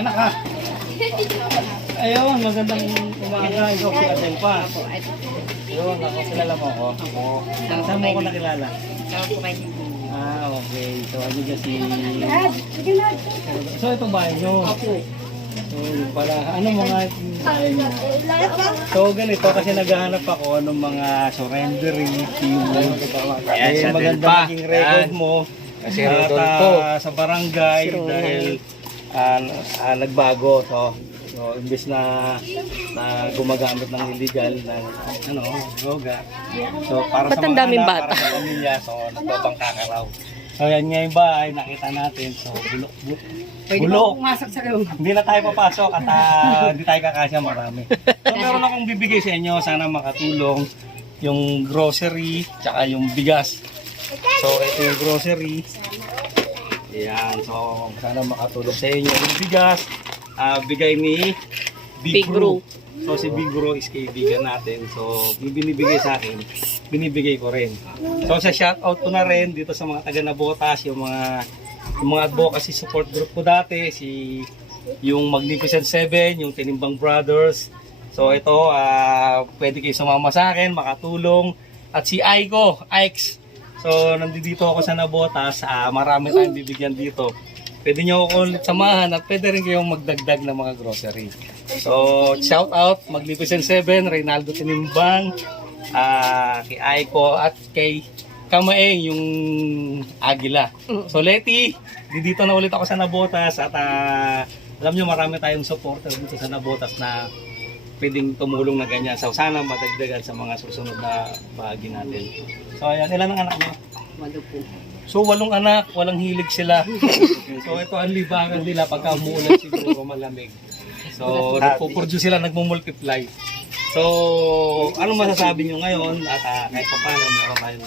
Anak ka. Ayun, magandang umaga. Ikaw si Adel pa. Ayun, ako kilala mo ako. Saan mo ako nakilala? Okay. So, ano dyan si... So, ito bahay nyo? Opo. So, yun pala. Anong mga bahay nyo? So, ganito kasi naghahanap ako ng mga surrendering, teamwork. Eh, maganda naging record mo. Kasi At Rodolfo. sa barangay dahil nagbago. So, imbes na gumagamit ng illegal ng droga. So, para Ba't sa ang mga daming anak, bata? para sa pamilya, so nagbabangka ka raw. So, yan nga yung bahay, nakita natin. So, bulok. Hindi na tayo papasok at hindi tayo kakasya marami. So, meron akong bibigay sa inyo. Sana makatulong yung grocery, tsaka yung bigas. So, ito yung grocery. Ayan. So, sana makatulong sa inyo. Yung bigas, bigay ni Big Bro. So, si Big Bro is kaibigan natin. So, yung binibigay sa akin, binibigay ko rin. So, sa shoutout ko na rin dito sa mga taga Nabotas, yung mga advocacy support group ko dati, yung Magnificent 7, yung Tinimbang Brothers. So, ito, pwede kayo sumama sa akin, makatulong. At si Aiko, Ikes. So, nandito ako sa Nabotas, marami tayong bibigyan dito. Pwede nyo ako samahan at pwede rin kayong magdagdag ng mga grocery. So, shout out, Magnificent 7, Reynaldo Tinimbang, kay Aiko at kay Kamaeng, yung Agila. So, Leti, dito na ulit ako sa Nabotas at alam nyo marami tayong supporter dito sa Nabotas na pwedeng tumulong na ganyan. So, sana madagdagan sa mga susunod na bahagi natin. So, ayan, ilan ang anak nyo? 8 po. So, 8 anak, walang hilig sila. So, ito ang libangan nila pagka umuulan siguro malamig. So, nagpo-produce sila, nagmumultiply. So, ano masasabi nyo ngayon? At kahit pa paano, meron tayong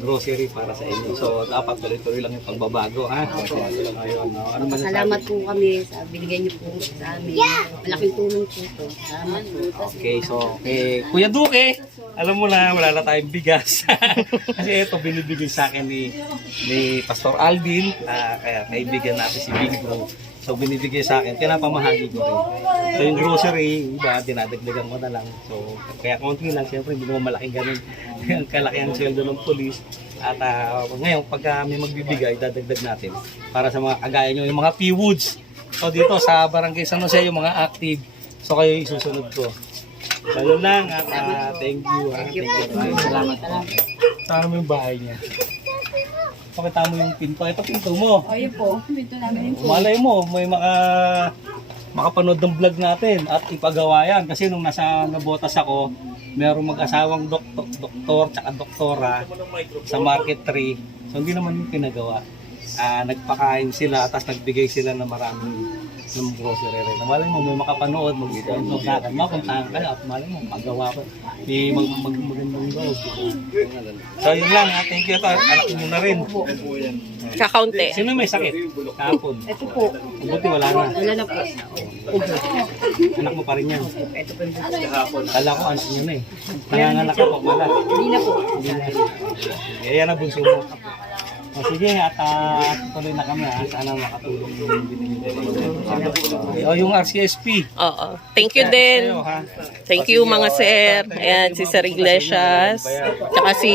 grocery para sa inyo. So, dapat tuloy-tuloy lang yung pagbabago. Ayun, no? Ano masasabi? Salamat po kami sa binigyan niyo po sa amin. Malaking tulong po ito. Salamat po. Okay, so, Kuya Duque, alam mo na, wala na tayong bigas. Kasi ito, binibigay sa akin ni Pastor Alvin, kaya kaibigan natin si Big Bro. So, binibigay sa akin, pinapamahagi ko rin. So, yung grocery, iba, dinadagdagan ko na lang. So, kaya konti lang, siyempre, hindi naman malaking ganun. Kalaki ang sweldo ng polis. At ngayon, pagka may magbibigay, dadagdag natin para sa mga kagaya nyo, yung mga P-Woods. So, dito sa Barangay San Jose, yung mga active. So, kayo isusunod ko. So, yun lang. At thank you. Thank you. Salamat. Saan mo yung bahay niya? Pakita mo yung pinto. Ito pinto mo. Ayun po. Pinto namin po. Malay mo, may makapanood ng vlog natin at ipagawa yan. Kasi nung nasa Nabotas ako, merong mag-asawang doktor tsaka doktora sa Market 3. So, hindi naman yung pinagawa. Nagpakain sila, tapos nagbigay sila ng maraming ng grocery rin. Malay mo, may makapanood, mag-download na ka. Mapuntahan ka at malay mo, magawa ko. May magandang loob. So, yun lang. Thank you. Ito, anak mo na rin. Kakaunti. Sino may sakit? Kahapon. Ito po. Buti wala na. Wala na po. Anak mo pa rin yan. Ito po yung Kala ko ansin nyo na eh. Nanganganak ka pa pala. Hindi na po. Hindi na. Ayan na bunso mo. O sige, at tuloy na kami ha. Sana makatulong yung binibigay. O yung RCSP. Oo. Thank you din. Sa'yo, ha? Thank you mga sir. Ayan, si Sir Iglesias. Tsaka si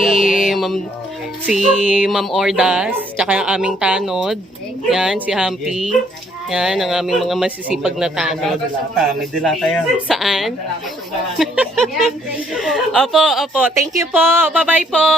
Ma'am Ordas. Tsaka yung aming tanod. Yan, si Humpy. Yan, ang aming mga masisipag na tanod. May dilata yan. Saan? Opo, opo. Thank you po. Bye-bye po.